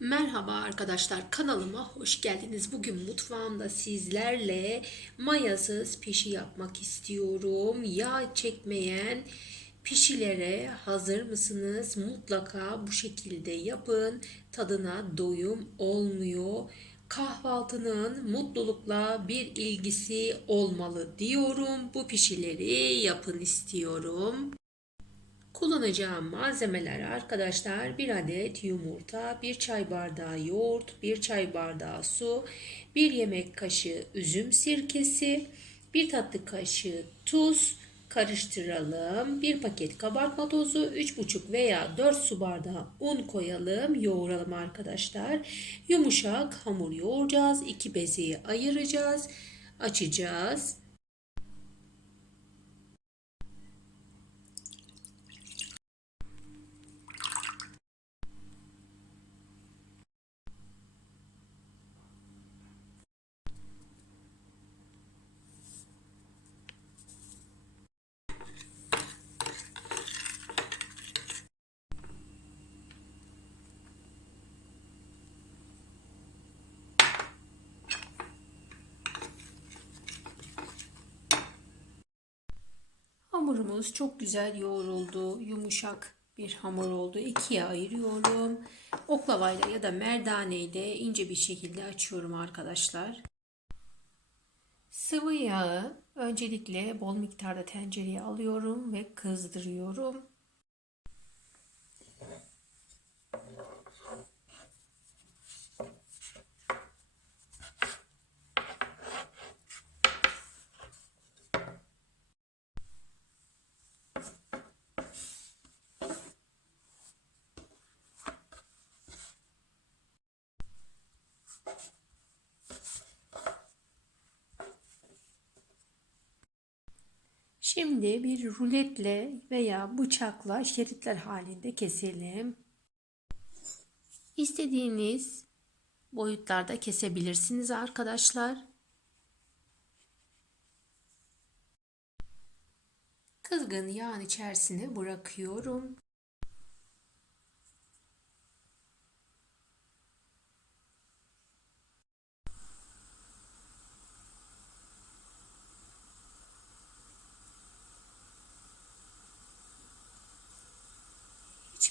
Merhaba arkadaşlar kanalıma hoş geldiniz. Bugün mutfağımda sizlerle mayasız pişi yapmak istiyorum. Yağ çekmeyen pişilere hazır mısınız? Mutlaka bu şekilde yapın. Tadına doyum olmuyor. Kahvaltının mutlulukla bir ilgisi olmalı diyorum. Bu pişileri yapın istiyorum. Kullanacağım malzemeler arkadaşlar bir adet yumurta, bir çay bardağı yoğurt, bir çay bardağı su, bir yemek kaşığı üzüm sirkesi, bir tatlı kaşığı tuz karıştıralım. Bir paket kabartma tozu, 3,5 veya 4 su bardağı un koyalım, yoğuralım arkadaşlar. Yumuşak hamur yoğuracağız. iki bezeyi ayıracağız, açacağız. Hamurumuz çok güzel yoğruldu. Yumuşak bir hamur oldu. İkiye ayırıyorum. Oklavayla ya da merdaneyle ince bir şekilde açıyorum arkadaşlar. Sıvı yağı öncelikle bol miktarda tencereye alıyorum ve kızdırıyorum. Şimdi bir ruletle veya bıçakla şeritler halinde keselim. İstediğiniz boyutlarda kesebilirsiniz arkadaşlar. Kızgın yağın içerisine bırakıyorum.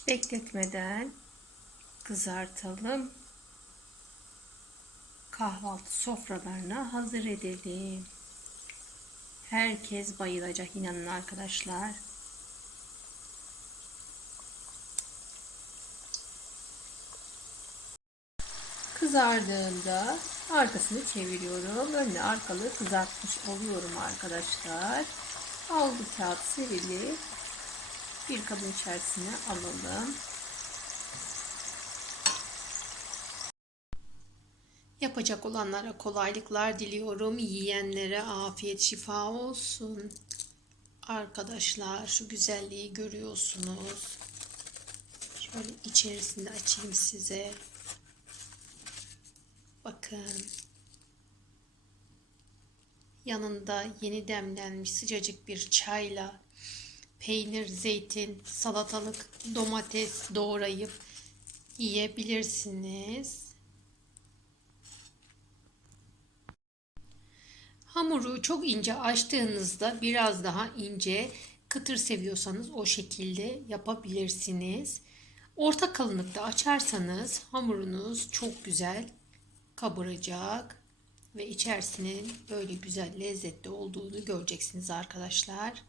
Bekletmeden kızartalım. Kahvaltı sofralarına hazır edelim. Herkes bayılacak inanın arkadaşlar. Kızardığında arkasını çeviriyorum. Önüne arkalı kızartmış oluyorum arkadaşlar. Aldı kağıt serili bir kabın içerisine alalım. Yapacak olanlara kolaylıklar diliyorum. Yiyenlere afiyet şifa olsun. Arkadaşlar şu güzelliği görüyorsunuz. Şöyle içerisinde açayım size. Bakın. Yanında yeni demlenmiş sıcacık bir çayla peynir, zeytin, salatalık, domates doğrayıp yiyebilirsiniz. Hamuru çok ince açtığınızda biraz daha ince kıtır seviyorsanız o şekilde yapabilirsiniz. Orta kalınlıkta açarsanız hamurunuz çok güzel kabaracak ve içerisinin böyle güzel lezzetli olduğunu göreceksiniz arkadaşlar.